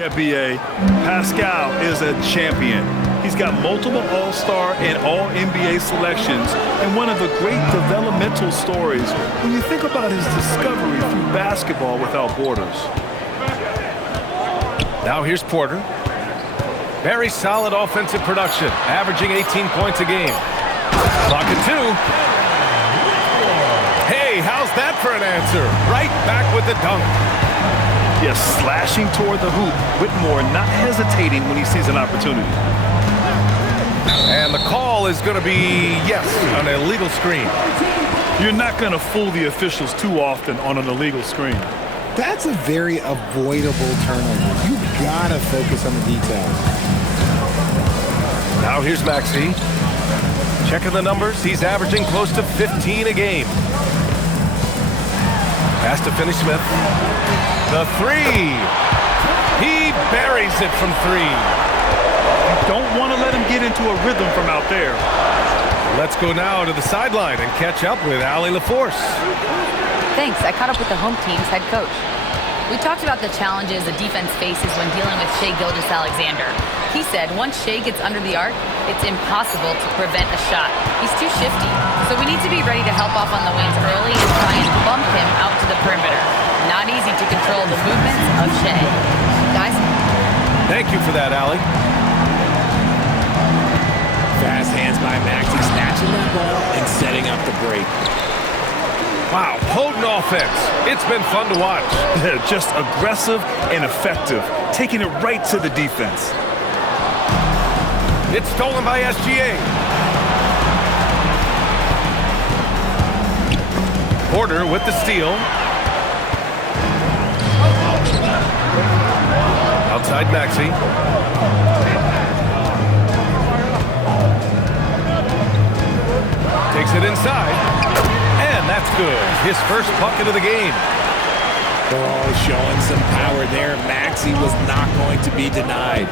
NBA, Pascal is a champion. He's got multiple All-Star and All-NBA selections, and one of the great developmental stories when you think about his discovery through basketball without borders. Now here's Porter. Very solid offensive production, averaging 18 points a game. Clock at 2. Hey, how's that for an answer? Right back with the dunk. Yes, slashing toward the hoop. Whitmore not hesitating when he sees an opportunity. And the call is going to be, yes, an illegal screen. You're not going to fool the officials too often on an illegal screen. That's a very avoidable turnover. You've got to focus on the details. Now here's Maxey. Checking the numbers. He's averaging close to 15 a game. Pass to Finney-Smith. The 3. He buries it from 3. You don't want to let him get into a rhythm from out there. Let's go now to the sideline and catch up with Allie LaForce. Thanks. I caught up with the home team's head coach. We talked about the challenges the defense faces when dealing with Shai Gilgeous-Alexander. He said once Shai gets under the arc, it's impossible to prevent a shot. He's too shifty. So we need to be ready to help off on the wings early and try and bump him out to the perimeter. Not easy to control the movements of Shai. Guys? Thank you for that, Allie. Fast hands by Maxey, snatching that ball and setting up the break. Wow, potent offense. It's been fun to watch. Just aggressive and effective, taking it right to the defense. It's stolen by SGA. Porter with the steal. Outside Maxey. Takes it inside. And that's good. His first bucket of the game. Oh, showing some power there. Maxey was not going to be denied.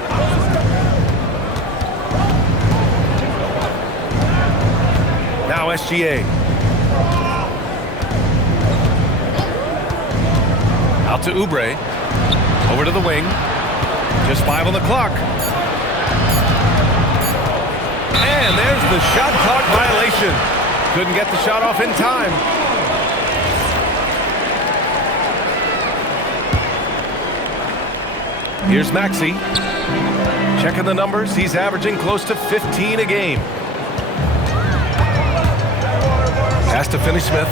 Now SGA. Out to Oubre. Over to the wing. Just 5 on the clock. And there's the shot clock violation. Couldn't get the shot off in time. Here's Maxey. Checking the numbers. He's averaging close to 15 a game. Pass to Finney-Smith.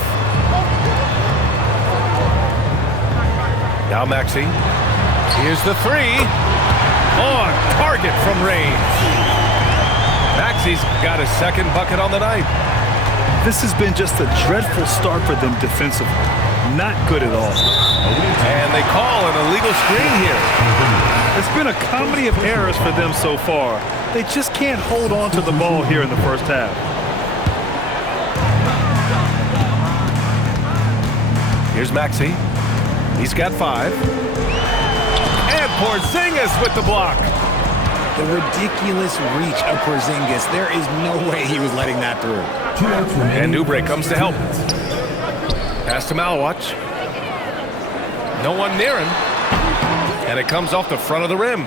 Now Maxey. Here's the 3. On target from range. Maxey's got his second bucket on the night. This has been just a dreadful start for them defensively. Not good at all. And they call an illegal screen here. It's been a comedy of errors for them so far. They just can't hold on to the ball here in the first half. Here's Maxey. He's got 5. And Porzingis with the block. The ridiculous reach of Porzingis. There is no way he was letting that through. And Oubre comes to help. Pass to Malawach. No one near him. And it comes off the front of the rim.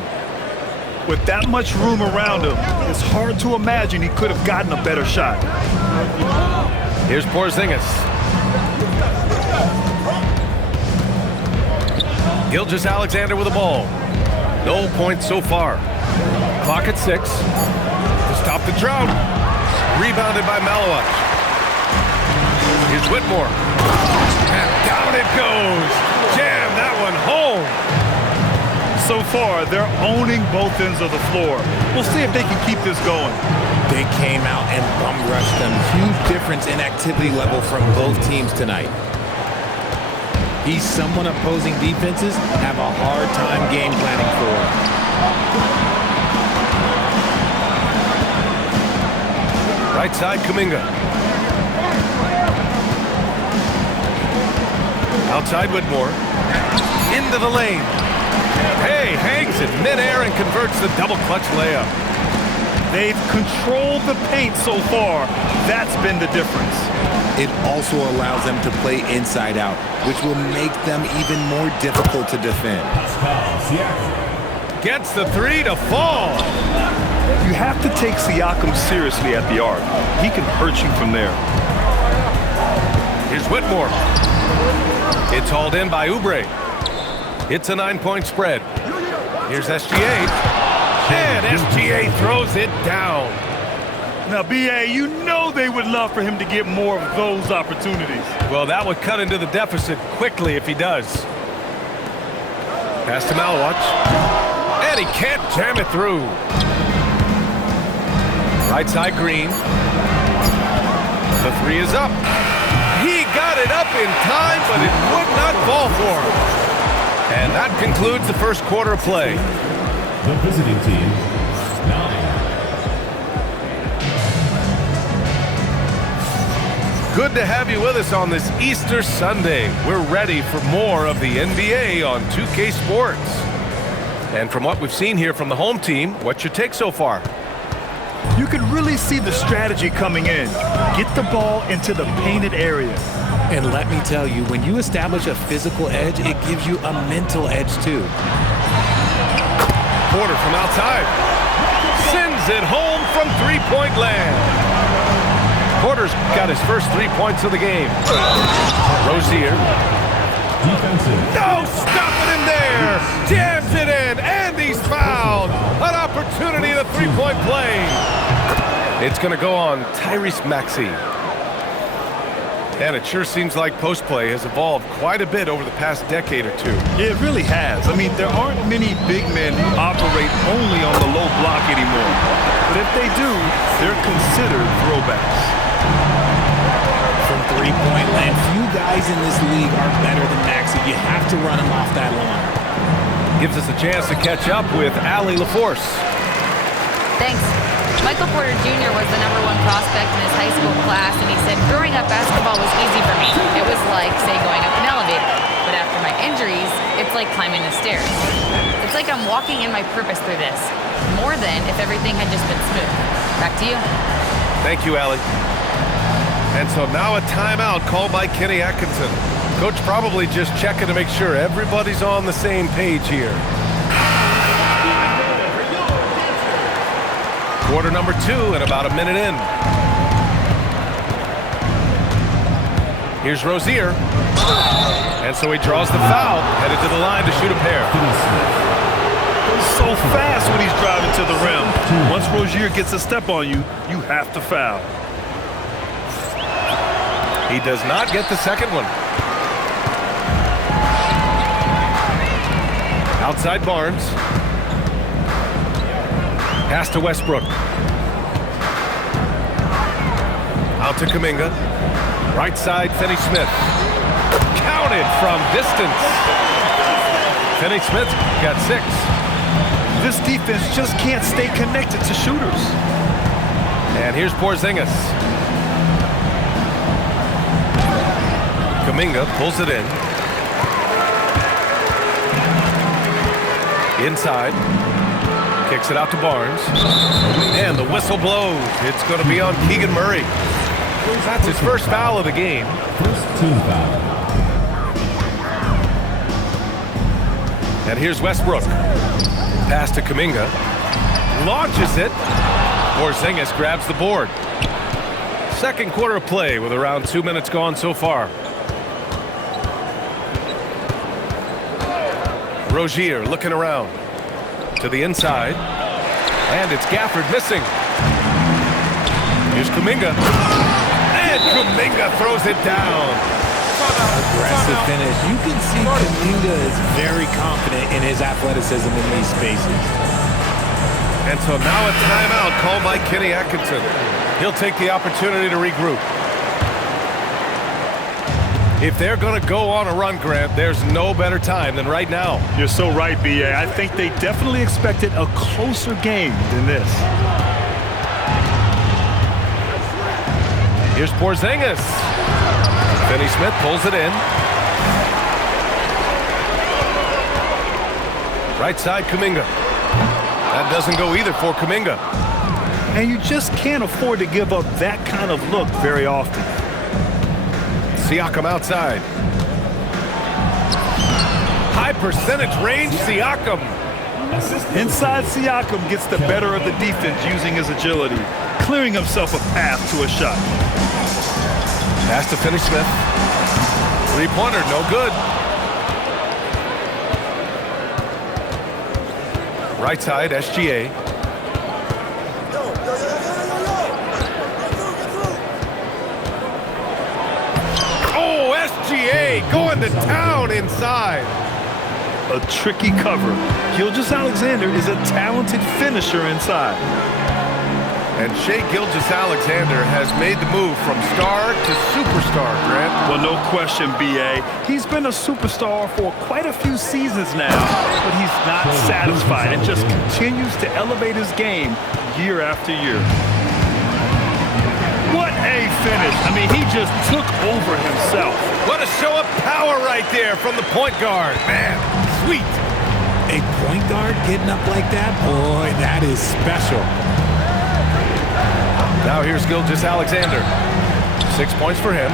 With that much room around him, it's hard to imagine he could have gotten a better shot. Here's Porzingis. Gilgeous-Alexander with the ball. No points so far. Clock at 6. To stop the drought. Rebounded by Malawach. Here's Whitmore. And down it goes. Jam that one home. So far, they're owning both ends of the floor. We'll see if they can keep this going. They came out and bum rushed them. Huge difference in activity level from both teams tonight. He's someone opposing defenses have a hard time game planning for. Right side, Kuminga. Outside, Whitmore. Into the lane. Hey, hangs it midair and converts the double clutch layup. They've controlled the paint so far. That's been the difference. It also allows them to play inside out, which will make them even more difficult to defend. Gets the three to fall. You have to take Siakam seriously at the arc. He can hurt you from there. Here's Whitmore. It's hauled in by Oubre. It's a 9-point spread. Here's SGA. And SGA throws it down. Now, B.A., you know they would love for him to get more of those opportunities. Well, that would cut into the deficit quickly if he does. Pass to Malawach. And he can't jam it through. Right side, Green. The three is up. He got it up in time, but it would not fall for him. And that concludes the first quarter of play. The visiting team, 9. Good to have you with us on this Easter Sunday. We're ready for more of the NBA on 2K Sports. And from what we've seen here from the home team, what's your take so far? You can really see the strategy coming in. Get the ball into the painted area. And let me tell you, when you establish a physical edge, it gives you a mental edge too. Porter from outside. Sends it home from three-point land. Porter's got his first 3 points of the game. Rozier. Defensive. No, stopping him there. Jams it in, and he's fouled. An opportunity at a three-point play. It's going to go on Tyrese Maxey. And it sure seems like post play has evolved quite a bit over the past decade or two. It really has. I mean, there aren't many big men who operate only on the low block anymore. But if they do, they're considered throwbacks. From three-point land, few guys in this league are better than Maxey. You have to run him off that line. Gives us a chance to catch up with Allie LaForce. Thanks. Michael Porter Jr. was the #1 prospect in his high school class, and he said, growing up, basketball was easy for me. It was like, say, going up an elevator. But after my injuries, it's like climbing the stairs. It's like I'm walking in my purpose through this, more than if everything had just been smooth. Back to you. Thank you, Allie. And so now a timeout called by Kenny Atkinson. Coach probably just checking to make sure everybody's on the same page here. Quarter number 2 and about a minute in. Here's Rozier. And so he draws the foul, headed to the line to shoot a pair. He's so fast when he's driving to the rim. Once Rozier gets a step on you, you have to foul. He does not get the second one. Outside Barnes. Pass to Westbrook. Out to Kuminga. Right side, Finney-Smith. Counted from distance. Finney-Smith got 6. This defense just can't stay connected to shooters. And here's Porzingis. Kuminga pulls it in. Inside. Kicks it out to Barnes. And the whistle blows. It's going to be on Keegan Murray. That's his first foul of the game. First team foul. And here's Westbrook. Pass to Kuminga. Launches it. Porzingis grabs the board. Second quarter of play with around 2 minutes gone so far. Rozier looking around. To the inside. And it's Gafford missing. Here's Kuminga. And Kuminga throws it down. Aggressive finish. You can see Kuminga is very confident in his athleticism in these spaces. And so now a timeout called by Kenny Atkinson. He'll take the opportunity to regroup. If they're going to go on a run, Grant, there's no better time than right now. You're so right, B.A. I think they definitely expected a closer game than this. Here's Porzingis. Finney-Smith pulls it in. Right side, Kuminga. That doesn't go either for Kuminga. And you just can't afford to give up that kind of look very often. Siakam outside. High percentage range, Siakam. Inside, Siakam gets the better of the defense using his agility, clearing himself a path to a shot. Pass to Finney-Smith. Three-pointer, no good. Right side, SGA. Oh, SGA going to town inside. A tricky cover. Gilgeous-Alexander is a talented finisher inside. And Shai Gilgeous-Alexander has made the move from star to superstar, Grant. Well, no question, B.A. He's been a superstar for quite a few seasons now, but he's not satisfied and just continues to elevate his game year after year. What a finish. I mean, he just took over himself. What a show of power right there from the point guard. Man, sweet. A point guard getting up like that? Boy, that is special. Now here's Gilgeous-Alexander. 6 points for him.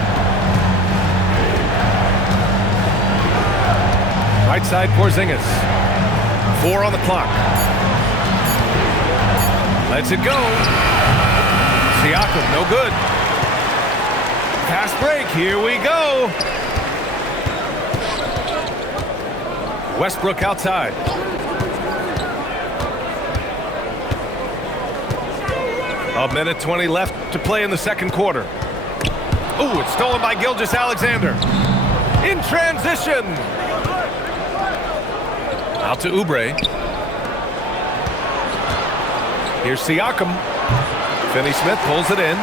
Right side, Porzingis. 4 on the clock. Lets it go. Siakam, no good. Fast break, here we go. Westbrook outside. A minute 20 left to play in the second quarter. Ooh, it's stolen by Gilgeous-Alexander. In transition. Out to Oubre. Here's Siakam. Finney-Smith pulls it in.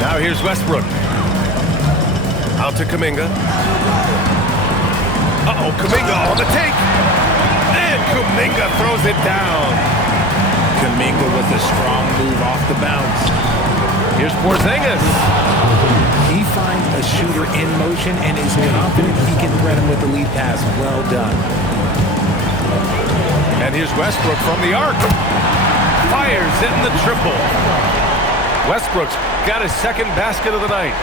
Now here's Westbrook. Out to Kuminga. Uh-oh, Kuminga on the take. And Kuminga throws it down. Kuminga with a strong move off the bounce. Here's Porzingis. He finds a shooter in motion and is confident he can thread him with the lead pass. Well done. And here's Westbrook from the arc. Fires in the triple. Westbrook's got his second basket of the night.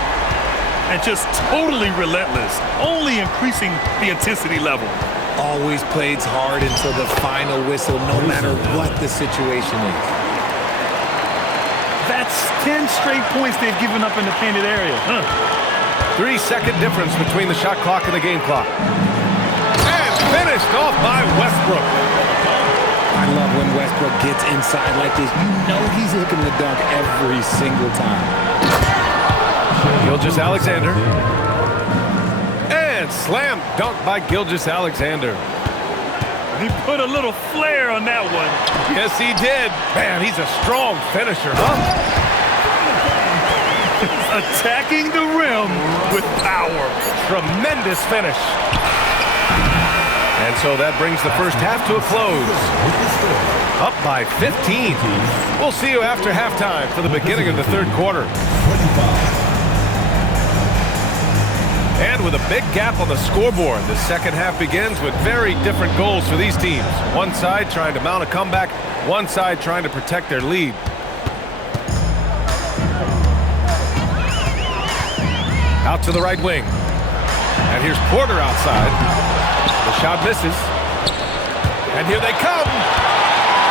And just totally relentless, only increasing the intensity level. Always plays hard until the final whistle, no matter what the situation is. That's 10 straight points they've given up in the painted area. 3-second difference between the shot clock and the game clock. And finished off by Westbrook. I love when Westbrook gets inside like this. You know he's looking to dunk every single time. Gilgeous-Alexander. And slam dunk by Gilgeous-Alexander. He put a little flair on that one. Yes, he did. Man, he's a strong finisher, huh? Attacking the rim with power. Tremendous finish. And so that brings the first half to a close. Up by 15. We'll see you after halftime for the beginning of the third quarter. And with a big gap on the scoreboard, the second half begins with very different goals for these teams. One side trying to mount a comeback, one side trying to protect their lead. Out to the right wing. And here's Porter outside. The shot misses. And here they come.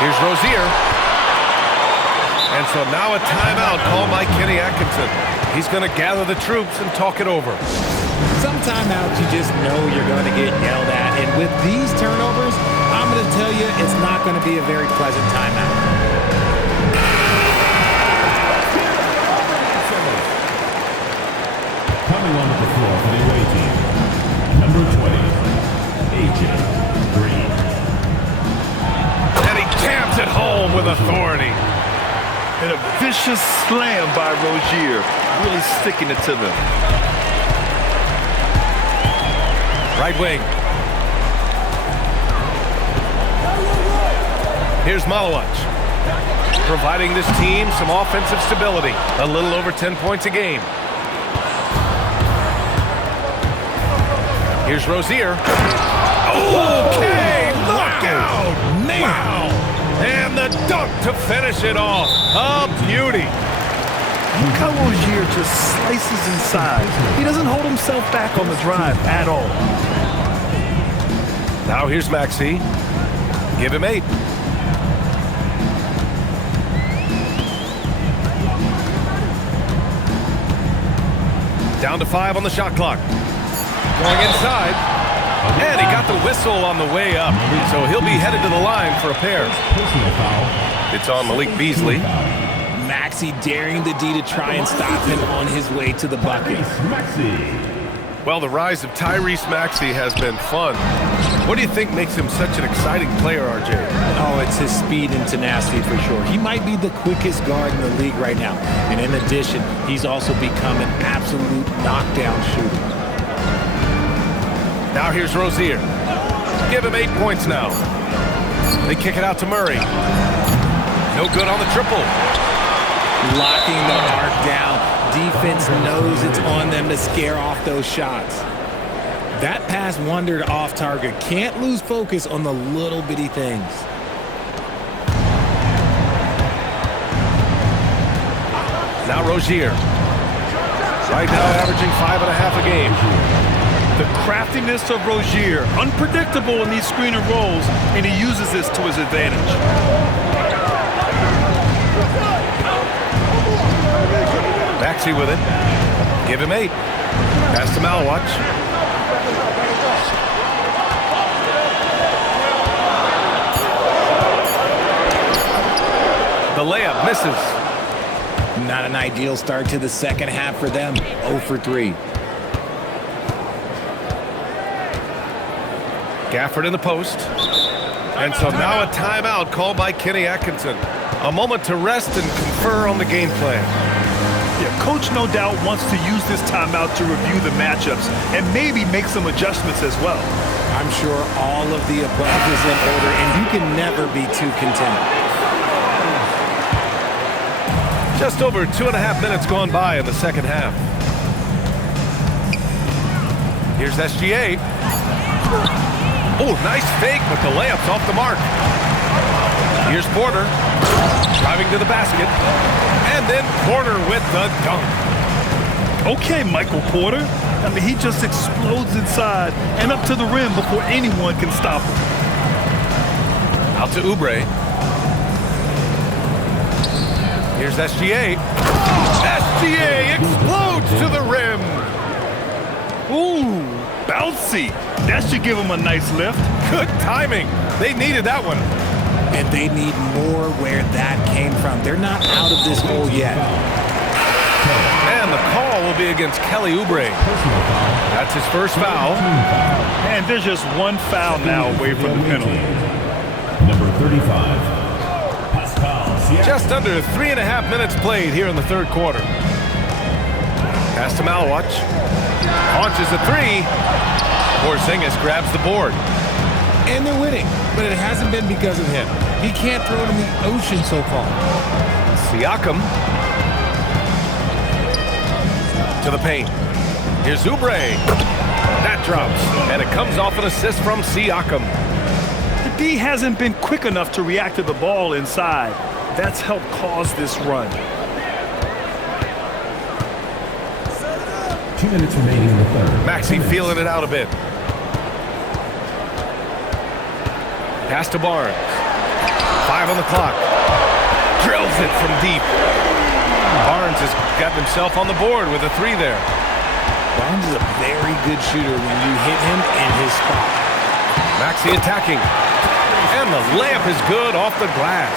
Here's Rozier. And so now a timeout called by Kenny Atkinson. He's going to gather the troops and talk it over. Some timeouts you just know you're going to get yelled at. And with these turnovers, I'm going to tell you it's not going to be a very pleasant timeout. Coming onto the floor for the away team, number 20, Agent Green. And he jams it home with authority. And a vicious slam by Rozier, really sticking it to them. Right wing. Here's Malawach, providing this team some offensive stability. A little over 10 points a game. Here's Rozier. Okay, knockout! Wow! And the dunk to finish it off. A beauty. Look how Rozier just slices inside. He doesn't hold himself back on the drive at all. Now here's Maxey. Give him 8. Down to 5 on the shot clock. Going inside. And he got the whistle on the way up. So he'll be headed to the line for a pair. It's on Malik Beasley. Maxey daring the D to try and stop him on his way to the bucket. Well, the rise of Tyrese Maxey has been fun. What do you think makes him such an exciting player, RJ? Oh, it's his speed and tenacity for sure. He might be the quickest guard in the league right now. And in addition, he's also become an absolute knockdown shooter. Now here's Rozier. Give him 8 points now. They kick it out to Murray. No good on the triple. Locking the arc down. Defense knows it's on them to scare off those shots. That pass wandered off target. Can't lose focus on the little bitty things. Now Rozier. Right now averaging 5.5 a game. The craftiness of Rozier, unpredictable in these screen and rolls, and he uses this to his advantage. Maxey with it. Give him 8. Pass to Malwatch. The layup misses. Not an ideal start to the second half for them. 0 for 3. Gafford in the post. And so now a timeout called by Kenny Atkinson. A moment to rest and confer on the game plan. Yeah, coach no doubt wants to use this timeout to review the matchups and maybe make some adjustments as well. I'm sure all of the above is in order, and you can never be too content. Just over 2.5 minutes gone by in the second half. Here's SGA. Oh, nice fake, but the layup's off the mark. Here's Porter. Driving to the basket. And then Porter with the dunk. Okay, Michael Porter. I mean, he just explodes inside and up to the rim before anyone can stop him. Out to Oubre. Here's SGA. SGA explodes to the rim. Ooh, bouncy. That should give him a nice lift. Good timing. They needed that one. And they need more where that came from. They're not out of this hole yet. And the call will be against Kelly Oubre. That's his first foul. And there's just one foul now away from the penalty. Number 35, Pascal Siakam. Just under 3.5 minutes played here in the third quarter. Pass to Malwatch. Launches a 3. Porzingis grabs the board. And they're winning, but it hasn't been because of him. He can't throw it in the ocean so far. Siakam. To the paint. Here's Oubre. That drops, and it comes off an assist from Siakam. The D hasn't been quick enough to react to the ball inside. That's helped cause this run. 2 minutes remaining in the third. Maxey feeling it out a bit. Pass to Barnes. 5 on the clock. Drills it from deep. Barnes has gotten himself on the board with a 3 there. Barnes is a very good shooter when you hit him in his spot. Maxey attacking. And the layup is good off the glass.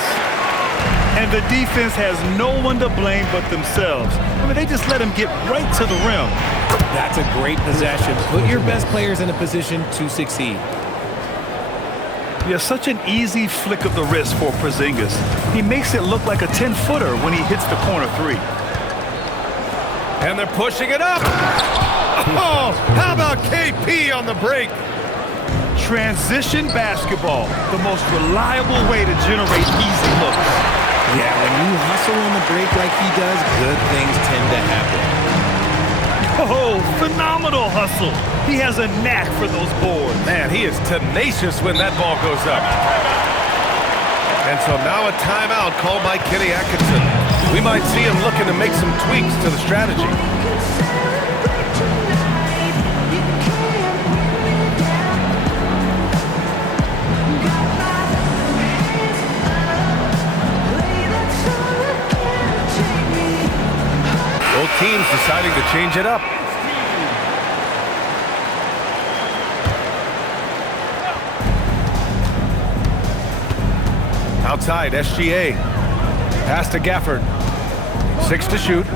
And the defense has no one to blame but themselves. I mean, they just let him get right to the rim. That's a great possession. Put your best players in a position to succeed. Yeah, such an easy flick of the wrist for Porzingis. He makes it look like a 10-footer when he hits the corner 3. And they're pushing it up. Oh, how about KP on the break? Transition basketball, the most reliable way to generate easy looks. Yeah, when you hustle on the break like he does, good things tend to happen. Oh, phenomenal hustle. He has a knack for those boards. Man, he is tenacious when that ball goes up. And so now a timeout called by Kenny Atkinson. We might see him looking to make some tweaks to the strategy. change it up. Outside, SGA. Pass to Gafford. 6 to shoot.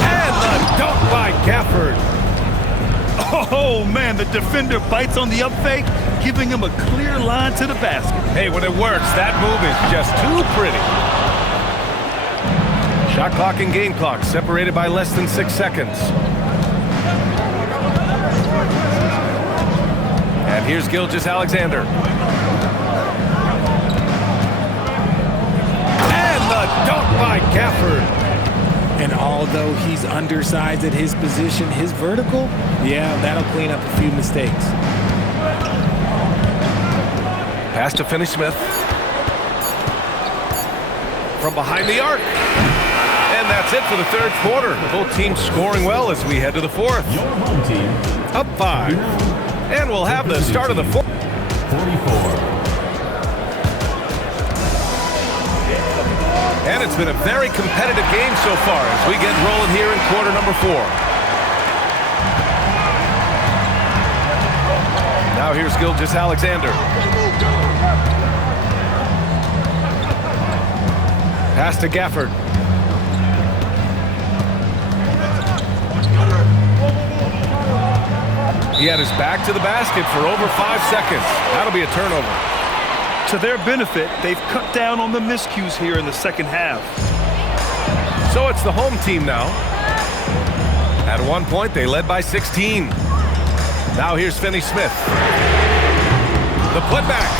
And the dunk by Gafford. Oh, man, the defender bites on the up fake, giving him a clear line to the basket. Hey, when it works, that move is just too pretty. Shot clock and game clock separated by less than 6 seconds. And here's Gilgeous-Alexander. And the dunk by Gafford. And although he's undersized at his position, his vertical, yeah, that'll clean up a few mistakes. Pass to Finney-Smith. From behind the arc. And that's it for the third quarter. Both teams scoring well as we head to the fourth. Your home team, Up 5. And we'll have the start of the fourth. 44. And it's been a very competitive game so far as we get rolling here in quarter number 4. Now here's Gilgeous-Alexander. Pass to Gafford. He had his back to the basket for over 5 seconds. That'll be a turnover. To their benefit, they've cut down on the miscues here in the second half. So it's the home team now. At one point, they led by 16. Now here's Finney-Smith. The putback.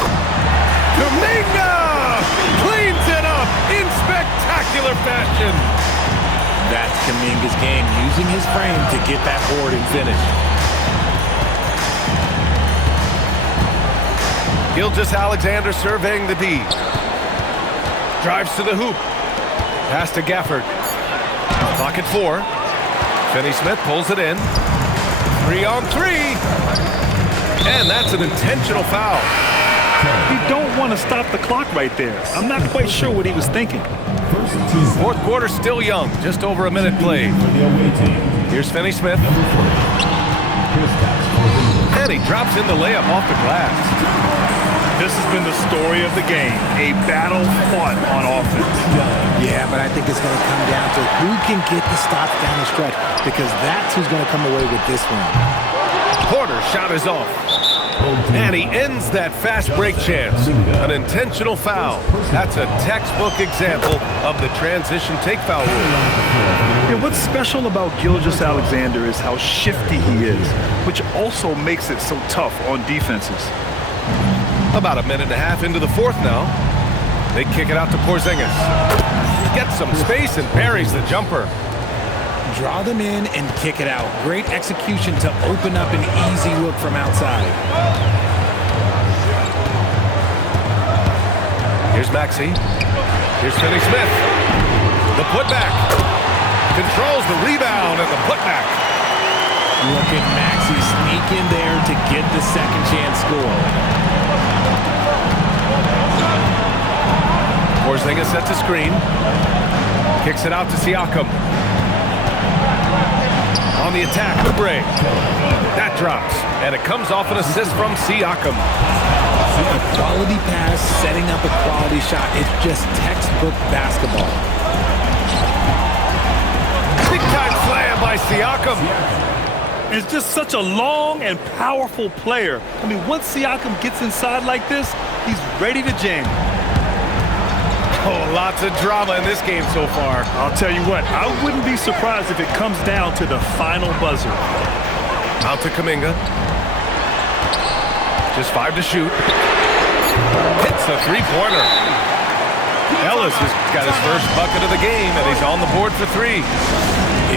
Kuminga cleans it up in spectacular fashion. That's Kuminga's game, using his frame to get that board and finish. Gilgeous-Alexander surveying the D. Drives to the hoop. Pass to Gafford. Clock at 4. Finney-Smith pulls it in. 3 on 3. And that's an intentional foul. You don't want to stop the clock right there. I'm not quite sure what he was thinking. First team, Fourth quarter still young. Just over a minute played. for the away team. Here's Finney-Smith. Number 40. Kristaps Porzingis. And he drops in the layup off the glass. This has been the story of the game, a battle fought on offense. Yeah, but I think it's going to come down to who can get the stops down the stretch, because that's who's going to come away with this one. Porter's shot is off. And he ends that fast break chance. An intentional foul. That's a textbook example of the transition take foul rule. And what's special about Gilgeous-Alexander is how shifty he is, which also makes it so tough on defenses. About a minute and a half into the fourth now. They kick it out to Porzingis. Gets some space and buries the jumper. Draw them in and kick it out. Great execution to open up an easy look from outside. Here's Maxey. Here's Finney-Smith. The putback. Controls the rebound and the putback. Look at Maxey sneak in there to get the second chance score. Porzingis sets a screen. Kicks it out to Siakam. On the attack, Oubre. That drops, and it comes off an assist from Siakam. A quality pass, setting up a quality shot. It's just textbook basketball. Big time slam by Siakam. It's just such a long and powerful player. I mean, once Siakam gets inside like this, he's ready to jam. Oh, lots of drama in this game so far. I'll tell you what, I wouldn't be surprised if it comes down to the final buzzer. Out to Kuminga. Just 5 to shoot. Hits a three-pointer. Ellis has got his first bucket of the game, and he's on the board for 3.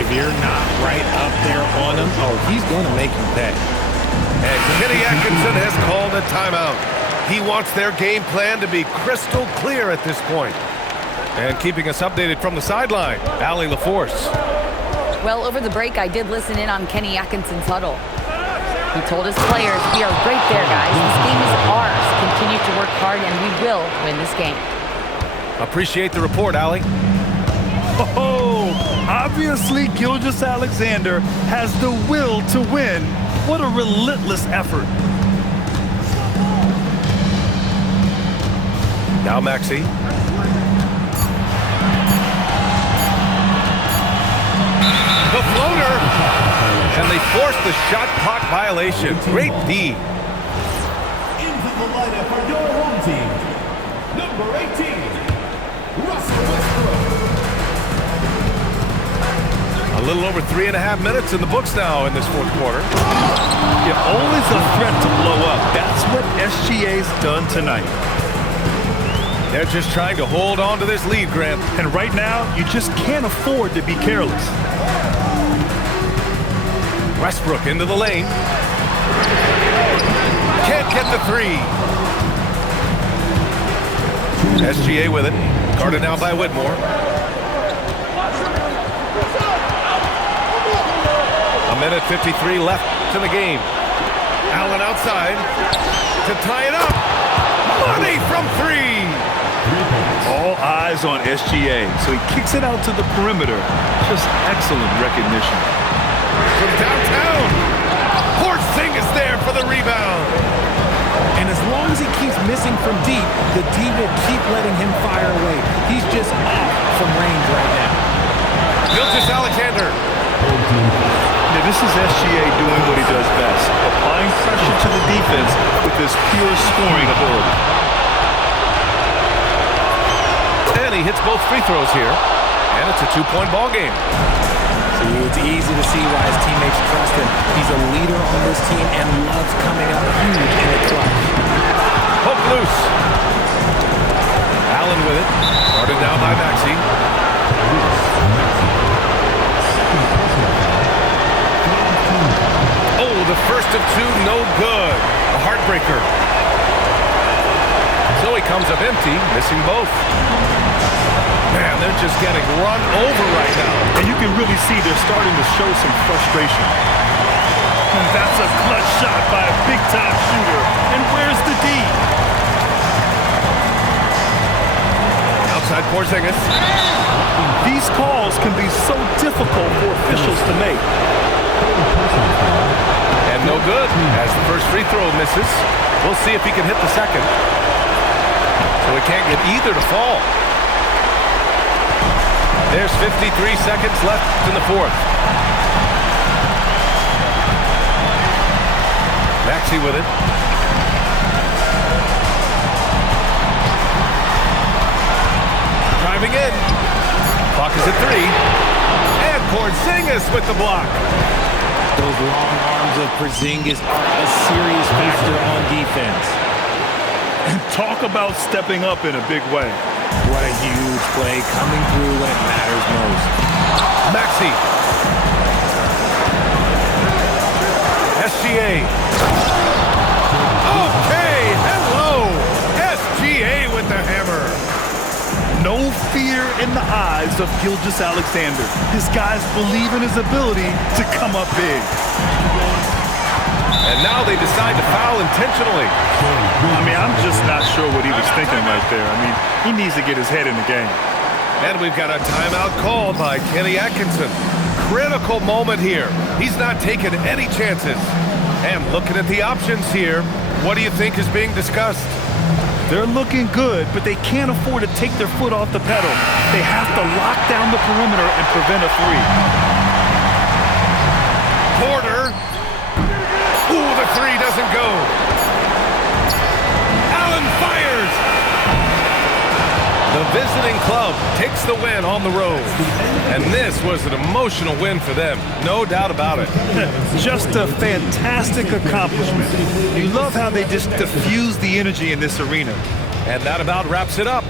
If you're not right up there on him, oh, he's going to make you pay. And Kenny Atkinson has called a timeout. He wants their game plan to be crystal clear at this point. And keeping us updated from the sideline, Allie LaForce. Well, over the break, I did listen in on Kenny Atkinson's huddle. He told his players, we are right there, guys. This game is ours. Continue to work hard, and we will win this game. Appreciate the report, Allie. Oh, obviously Gilgeous-Alexander has the will to win. What a relentless effort. Now Maxey. The floater. And they force the shot clock violation. Great D. Into the lineup for your home team, number 18, Russell Westbrook. A little over 3.5 minutes in the books now in this fourth quarter. You're always a threat to blow up. That's what SGA's done tonight. They're just trying to hold on to this lead, Grant. And right now, you just can't afford to be careless. Westbrook into the lane. Can't get the three. SGA with it. Guarded now by Whitmore. A minute 53 left in the game. Allen outside to tie it up. Money from three. All eyes on SGA, so he kicks it out to the perimeter. Just excellent recognition. From downtown, Porzingis there for the rebound. And as long as he keeps missing from deep, the D will keep letting him fire away. He's just off from range right now. Gilgeous-Alexander. Now, this is SGA doing what he does best, applying pressure to the defense with his pure scoring ability. And he hits both free throws here. And it's a two-point ball game. It's easy to see why his teammates trust him. He's a leader on this team and loves coming up huge in the clutch. Hook loose. Allen with it. Guarded now by Maxey. Oh, the first of two, no good. A heartbreaker. So he comes up empty, missing both. Man, they're just getting run over right now. And you can really see they're starting to show some frustration. And that's a clutch shot by a big-time shooter. And where's the D? Outside Porzingis. These calls can be so difficult for officials to make. And no good as the first free throw misses. We'll see if he can hit the second. So he can't get either to fall. There's 53 seconds left in the fourth. Maxey with it. Driving in. Clock is at 3. And Porzingis with the block. Those long arms of Porzingis are a serious factor on defense. Talk about stepping up in a big way. What a huge play coming through when it matters most. Maxey. SGA. Okay, hello. SGA with the hammer. No fear in the eyes of Gilgeous-Alexander. His guys believe in his ability to come up big. And now they decide to foul intentionally. I mean, I'm just not sure what he was thinking right there. I mean, he needs to get his head in the game. And we've got a timeout called by Kenny Atkinson. Critical moment here. He's not taking any chances. And looking at the options here, what do you think is being discussed? They're looking good, but they can't afford to take their foot off the pedal. They have to lock down the perimeter and prevent a three. Porter. Ooh, the three doesn't go. Allen fires. The visiting club takes the win on the road. And this was an emotional win for them, no doubt about it. Just a fantastic accomplishment. You love how they just diffuse the energy in this arena. And that about wraps it up.